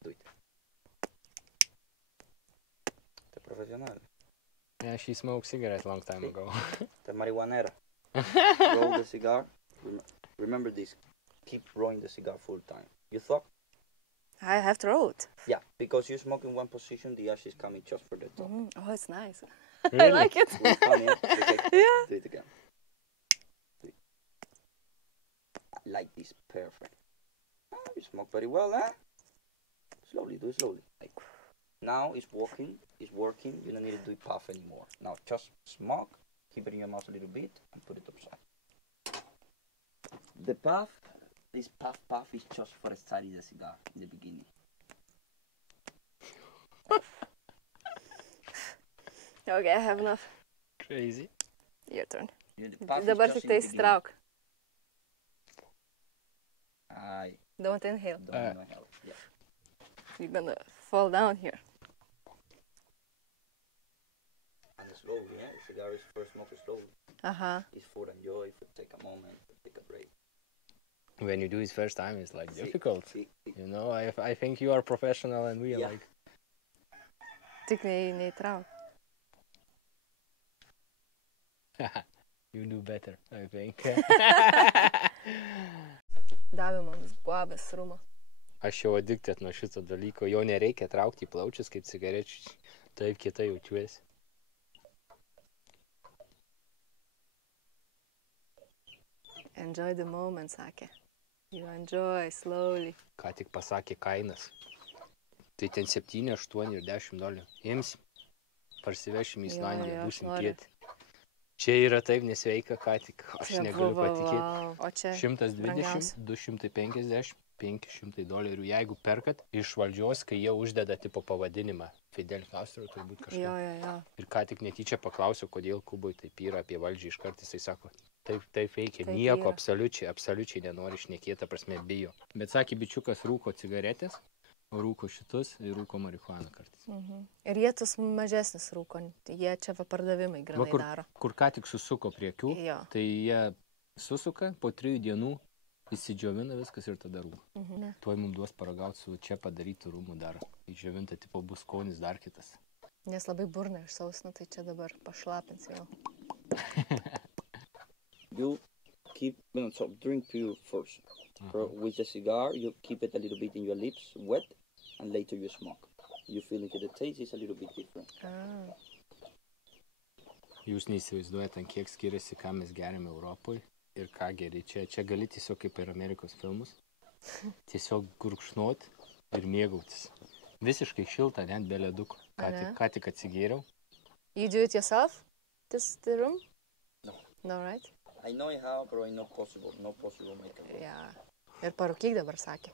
Do it. The professional. Yeah, she smoked cigarette long time ago. The marijuanera. Roll the cigar. Remember this. Keep rolling the cigar full time. You thought? I have to roll it. Yeah, because you smoke in one position, the ash is coming just for the top. Oh, it's nice. Really? I like it. Well, funny, eh? Okay. Yeah. Do it again. Do it. Like this, perfect. Ah, you smoke very well, huh? Slowly, do it slowly. Like, now it's working. You don't need to do it puff anymore. Now just smoke, keep it in your mouth a little bit, and put it upside. The puff, this puff is just for starting the cigar in the beginning. Okay, I have enough. Crazy. Your turn. Yeah, the puff is Dabar just tik in the tai beginning. įsitrauk. Aye, Don't inhale. don't inhale. Yeah. You're gonna fall down here. And slowly, yeah. Cigar is first smoke slowly. It's for enjoy, for take a moment, for take a break. When you do it first time, it's like See, difficult. see. You know, I think you are professional and we are Yeah. like... Tik neįtrauk. You do better, I think. Davė man guavės rumą. Aš jau addicted nuo šito dalyko. Jo nereikia traukti į plaučius kaip cigarečių. Taip kietai jaučiuosi. Enjoy the moment, sakė. You enjoy slowly. Ką tik pasakė kainas. Tai ten 7, 8 ir 10 dolerių. Imsim. Parsivešim į Islandiją, Jo, būsim aš noriu. kieti. Čia yra taip nesveika, ką tik. Aš Čia negaliu buvo, patikėti. wow. O čia 120, brangiausia. 250, 500 dolerių. Jeigu perkat iš valdžios, kai jie uždeda tipo pavadinimą Fidel Castro, turbūt kažką. Jo. Ir ką tik netyčia paklausiau, kodėl Kuboj taip yra apie valdžią, iškart jisai sako, taip veikia, Taip nieko, yra. absoliučiai nenori šnekėti, ta prasme bijo. Bet sakė, bičiukas rūko cigaretės, o rūko šitus ir rūko marihuaną kartais. Ir jie tus mažesnis rūko. Jie čia va pardavimai Va, grinai daro. kur ką tik susuko prie akių, Jo. tai jie susuka, po 3 dienų įsidžiovina viskas ir tada rūko. Tuoj mums duos paragauti su čia padarytų rūmų dar. Įdžiovinta tipo bus skonis dar kitas. Nes labai burna išsausina, tai čia dabar pašlapins vėl. You keep, so drink pure first. With the cigar, you keep it a little bit in your lips, wet, and later you smoke. You feel like the taste is a little bit different. Jūs neįsivaizduojate, kiek skiriasi, ką mes geriame Europoje ir ką geri. Čia gali tiesiog kaip ir Amerikos filmus. Tiesiog gurkšnot ir mėgautis. Visiškai šilta, net be ledukų. Ką tik atsigėriau. You do it yourself? This the room? No. No, right? I know how, but I know possible. No possible make a room. Yeah. Ir parūkyk dabar sakė.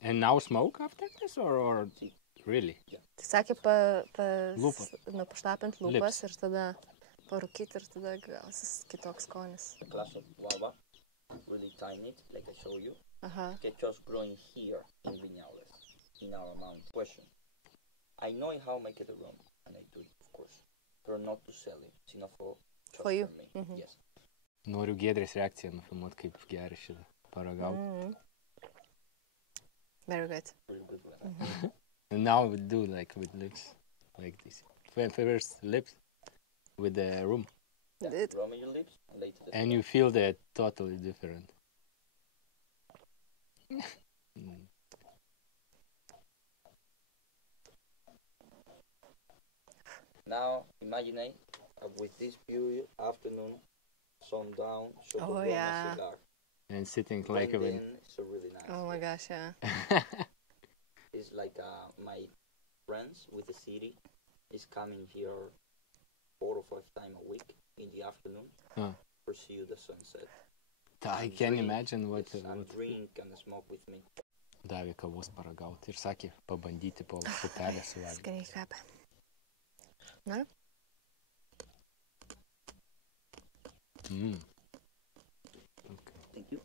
And now smoke after this or really? Yeah. Tai sakė paštapint lūpas ir tada parūkyti ir tada gausis kitoks skonis. A glass of guava, really tiny, like I showed you. Okay, just growing here in Viñales, in our mountain. Question. I know how to make it a room, and I do it, of course. But not to sell it, it's enough for you. Me. Yes. Noriu Giedrės reakciją nufilmuot, kaip geria šitą paragauti. Very good. Very good. And now we do like with lips, like this. First lips with the rum. Yeah, rum in your lips, and later the and you feel that totally different. Now, imagine with this beauty afternoon, sundown, shot of rum yeah. and cigar. And sitting like a... It's a really nice. Oh my gosh, yeah. It's like my friends with the city is coming here 4 or 5 times a week in the afternoon, pursue the sunset. I can imagine what... And drink and smoke with me. Davė kavos paragauti ir sakė pabandyti po pupelę suvalgyti. Skaniai kvepia. Na? Okay. Thank you.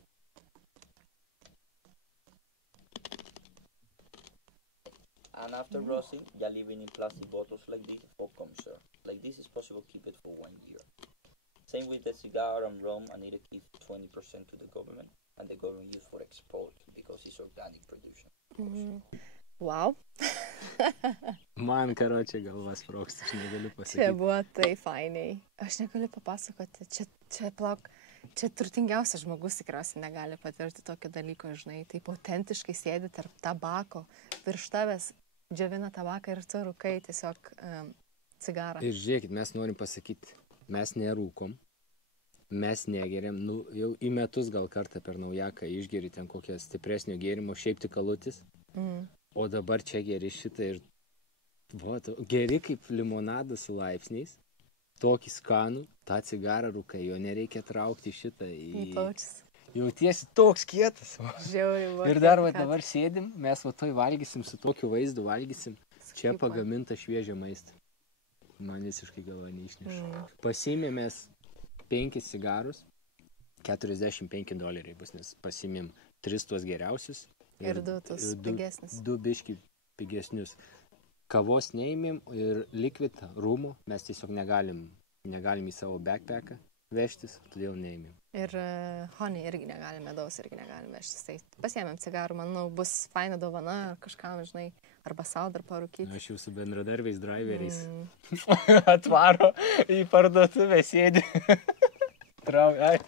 And after roasting, you leave it in plastic bottles like this for conserve. Like this is possible to keep it for 1 year. Same with the cigar and rum, I need to give 20% to the government, and the government use for export because it's organic production. Wow. Man karočiai galvas sprogsta, aš negaliu pasakyti. Čia buvo tai fainiai. Aš negaliu papasakoti, čia turtingiausias žmogus tikriausiai negali patirti tokio dalyko, žinai, taip autentiškai sėdi tarp tabako, virš tavęs džiovina tabaką ir tu rūkai tiesiog cigarą. Ir žiūrėkit, mes norim pasakyti, mes nerūkom, mes negeriam, jau į metus gal kartą per naujaką išgeri ten kokią stipresnio gėrimo, šiaip tik kalutis, o dabar čia geri šitą ir geri kaip limonadas su laipsniais, tokį skanų, tą cigarą rūkai, jo nereikia traukti šitą į plaučius. Jautiesi toks kietas. Žiauriai. Ir dar dabar sėdim, mes toj valgysim, su tokiu vaizdu valgysim, čia pagaminta šviežia maistą. Man visiškai galva neišneša. Pasiėmėmės 5 cigarus, $45 bus, nes pasiėmėm 3 tuos geriausius. Ir 2 tuos pigesnius. 2 biški pigesnius. Kavos neėmėm ir liquid rūmų mes tiesiog negalim į savo backpacką vežtis, todėl neėmėm. Ir honey irgi negalim, medaus irgi negalim vežtis. Tai pasiėmėm cigarų, manau, bus faina dovana kažkam, žinai, arba sau dar parūkyti. Aš jau su bendradarbiais driveriais atvaro į parduotuvę sėdi. Ai,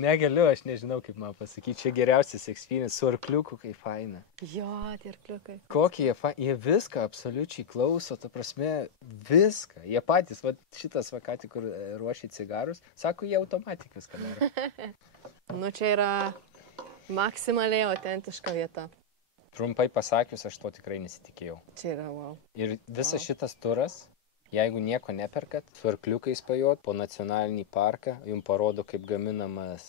negaliu, aš nežinau, kaip man pasakyti. Čia geriausias experience su arkliuku, kaip faina. Jo, tie arkliukai. Kokie jie faina. Jie viską absoliučiai klauso, ta prasme, viską. Jie patys, šitas ką tik ruošia cigarus, sako, jie automatikas, ką daro. Čia yra maksimaliai autentiška vieta. Trumpai pasakius, aš to tikrai nesitikėjau. Čia yra wow. Ir visas šitas turas, jeigu nieko neperkat, su arkliukais pajot po nacionalinį parką, jums parodo, kaip gaminamas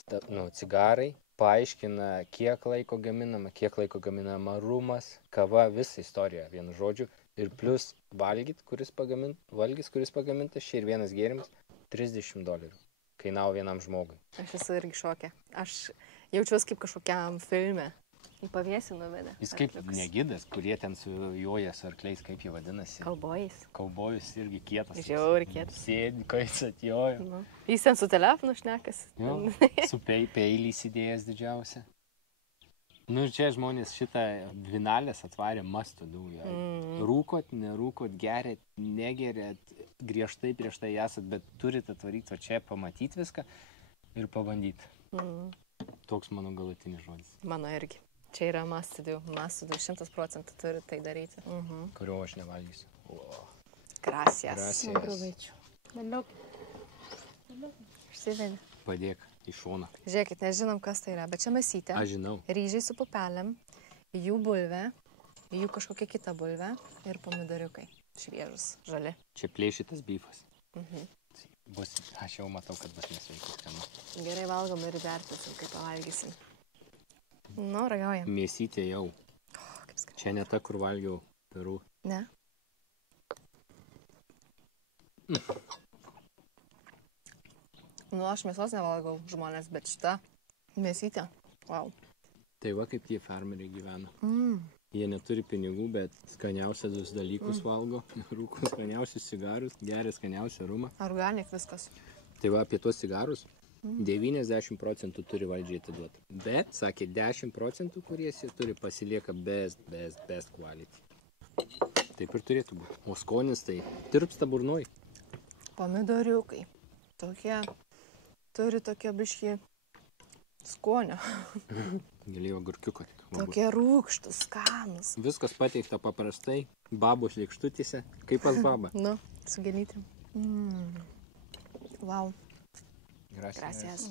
cigarai, paaiškina, kiek laiko gaminama rumas, kava, visą istoriją, vienu žodžiu. Ir plus valgys, kuris pagamintas, čia ir vienas gėrimas, $30 kainavo vienam žmogui. Aš esu irgi šokė. Aš jaučiuosi kaip kažkokiam filme. Į pavėsį nuvedė. Jis kaip negidas, kurie ten su joja su arkliais, kaip jie vadinasi. Kaubojais. Kaubojus irgi kietas. Žiauriai kietas. Sėdi, kai jis atjojo. Jis ten su telefonu šnekasi. Su peilį įsidėjęs didžiausia. Nu ir čia žmonės šitą dvinalės atvarė masto dūją. Rūkot, nerūkot, gerėt, negerėt, griežtai prieš tai esat, bet turite atvaryti va čia, pamatyti viską ir pabandyti. Toks mano galutinis žodis. Mano irgi. Čia yra mastidų 100% turi tai daryti. Kurio aš nevalgysiu. Gracias. Išsivedė. Padėk į šoną. Žiūrėkit, nežinom, kas tai yra, bet čia masytė. Aš žinau. Ryžiai su pupelėm, jų bulvė, jų kažkokia kita bulvė ir pomidoriukai. Šviežus, žali. Čia plėšytas bifas. Bus, aš jau matau, kad bus nesveikas skanu. Gerai valgom ir vertinsim, kaip pavalgysim. Nu, ragaujam. Mėsytė jau. Čia ne ta, kur valgiau Peru. Ne? Nu, aš mėsos nevalgau žmonės, bet šita mėsytė. Wow. Tai va, kaip tie farmeriai gyvena. Jie neturi pinigų, bet skaniausius dalykus valgo. Rūko skaniausius cigarus, geria skaniausią rumą. Organik viskas. Tai va, apie tuos cigarus 90% turi valdžiai atiduoti. Bet, sakė, 10%, kurie turi pasilieka best quality. Taip ir turėtų būti. O skonis tai tirpsta burnoj. Pomidoriukai. Tokie, turi tokie biški skonio. Galėjo gurkiuko tik. Tokie rūgštus, skanus. Viskas pateikta paprastai, babos lėkštutėse, kaip pas babą. Nu, su gėlytėm. Wow. Gracias.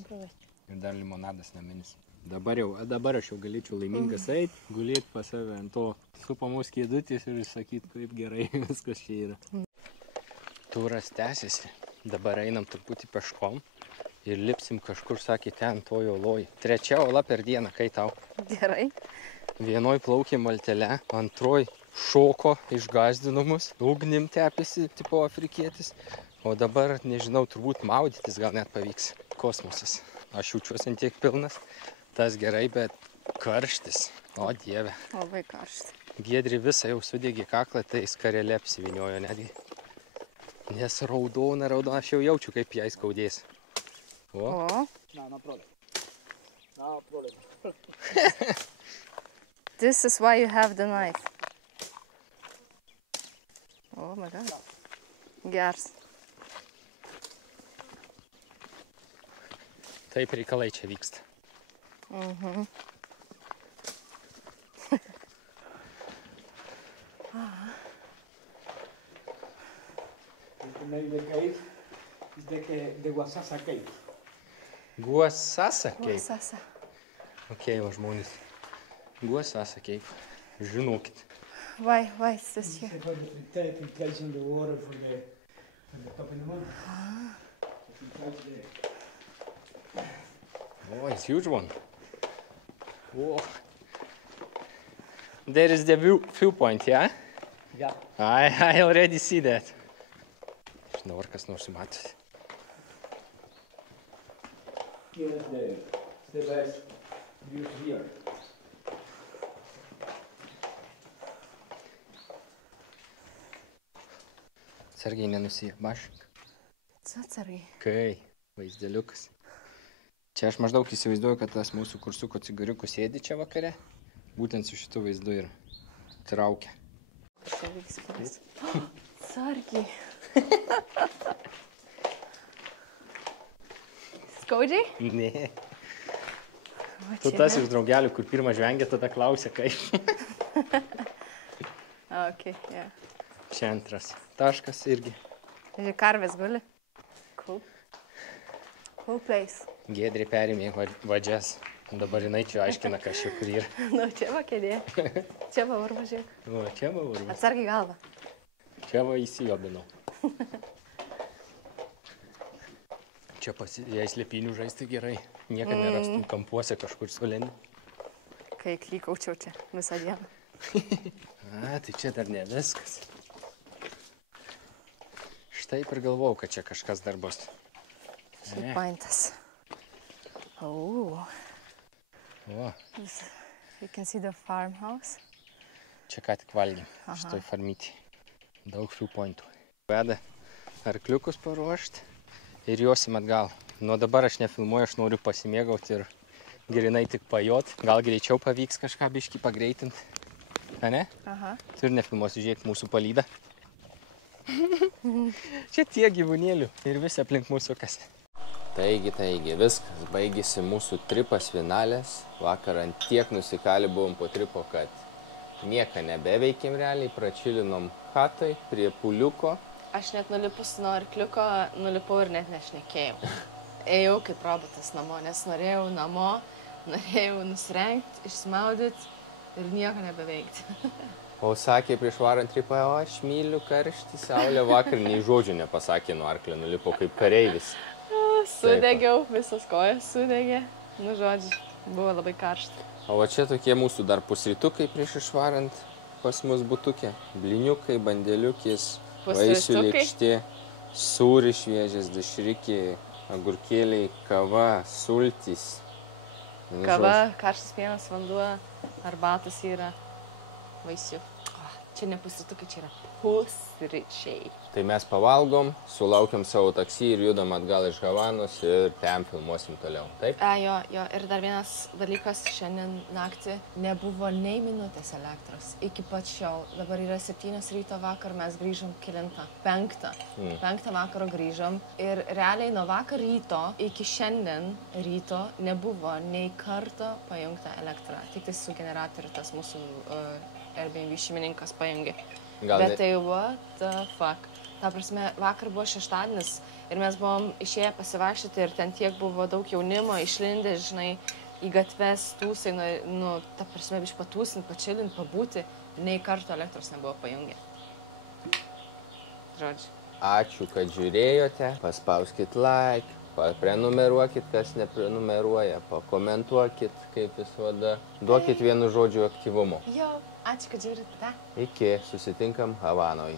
Ir dar limonadas naminis. Dabar aš jau galėčiau laimingas eit, gulėti pas save ant to supamos kėdutės ir sakyti, kaip gerai viskas čia yra. Turas tęsiasi. Dabar einam truputį peškom ir lipsim kažkur, sakė, ten tojo oloj. 3 ola per dieną, kai tau? Gerai. Vienoj plaukė maltelė, antroj šoko išgazdinomus, ugnim tepėsi, tipo afrikietis. O dabar, nežinau, turbūt maudytis gal net pavyks. Kosmosas. Aš jaučiuosi ant tiek pilnas. Tas gerai, bet karštis. O dieve. Labai karštis. Giedri visą jau sudėgė kaklą, tai skarelė apsiviniojo netgi. Nes raudona, aš jau jaučiu, kaip jai skaudės. O. No problem. No problem. This is why you have the knife. Oh my God. Geras. Taip reikalai čia vyksta. The name of the cave is the Guasasa cave. Guasasa cave? Guasasa. Ok, va žmonės. Guasasa cave. Žinokit. Why is this here? For the filtration of the water for the top of the mountain. Oh, it's a huge one. Whoa. There is the viewpoint, yeah? Yeah. I already see that. Žinau, ar kas nors matys. Here is the best view here. Atsargiai nenusimašink. Atsargiai. Kai, vaizdeliukas. Čia aš maždaug įsivaizduoju, kad tas mūsų kursuko cigariukus sėdi čia vakare. Būtent su šitu vaizdu ir traukia. Atsargiai. Skaudžiai? Ne. Tu tas iš draugelių, kur pirmą žvengė, tada klausė, kaip. Okay, yeah. Čia antras taškas irgi. Žiūrėk, karvės guli. Cool place. Giedrė perimė vadžias. Dabar jinai čia aiškina, kas čia kur yra. Nu, čia va kėdė. Čia va varva, žiūrėk. O, čia va varva. Atsargiai galvą. Čia va įsijobinau. Čia jei slėpinių žaisti gerai. Niekad nerastum kampuose kažkur sulėni. Kai klykaučiau čia visą dieną. Tai čia dar ne viskas. Štai ir galvojau, kad čia kažkas dar bus. Paintas. Oh. O. You can see the farmhouse. Čia ką tik valgėm. Šitoj farmytį. Daug viewpointų. Veda arkliukus paruošti ir josim atgal. Nuo dabar aš nefilmuoju, aš noriu pasimėgauti ir grinai tik pajot. Gal greičiau pavyks kažką biškį pagreitinti. A ne? Aha. Tu ir nefilmuosi, žiūrėk mūsų palydą. Čia tiek gyvūnėlių ir visi aplink mūsų kas. Taigi, viskas. Baigėsi mūsų tripas finalės. Vakar ant tiek nusikalį buvom po tripo, kad nieką nebeveikėm realiai. Pračilinom chatai prie puliuko. Aš net nulipus nuo arkliuko, nulipau ir net nešnekėjau. Ėjau kaip robotas namo, nes norėjau namo, norėjau nusirengti, išsmaudyti ir nieko nebeveikti. O sakė prieš varant tripą, o aš myliu karštį, saulė vakar nei žodžių nepasakė nuo arklio, nulipo kaip kareivis. Sudegiau, visas kojas sudegė, nu žodžiu, buvo labai karšta. O va čia tokie mūsų dar pusrytukai prieš išvarant pas mus butukė. Bliniukai, bandeliukės, vaisių lėkštė, sūris šviežias, dešrikiai, agurkėliai, kava, sultys. Kava, karštas pienas, vanduo, arbatas yra, vaisių. Čia ne pusrytukai, čia yra pusryčiai. Tai mes pavalgom, sulaukiam savo taksi ir judam atgal iš Havanos ir ten filmuosim toliau, taip? Jo, ir dar vienas dalykas, šiandien naktį nebuvo nei minutės elektros. Iki pat šiol, dabar yra 7 ryto vakar, mes grįžom kelintą, 5. 5 vakaro grįžom ir realiai nuo vakar ryto iki šiandien ryto nebuvo nei karto pajungta elektra. Tik tai su generatoriu tas mūsų Airbnb šeimininkas pajungė. Bet tai what the fuck. Ta prasme, vakar buvo šeštadienis ir mes buvom išėję pasivaikščioti ir ten tiek buvo daug jaunimo, išlindę, žinai, į gatves, tūsai, ta prasme, biškai patūsint, pačilint, pabūti, nei karto elektros nebuvo pajungę. Žodžiu. Ačiū, kad žiūrėjote, paspauskit like, prenumeruokit, kas neprenumeruoja, pakomentuokit, kaip visada, duokit vienu žodžiu aktyvumo. Jo, ačiū, kad žiūrite. Iki, susitinkam Havanoj.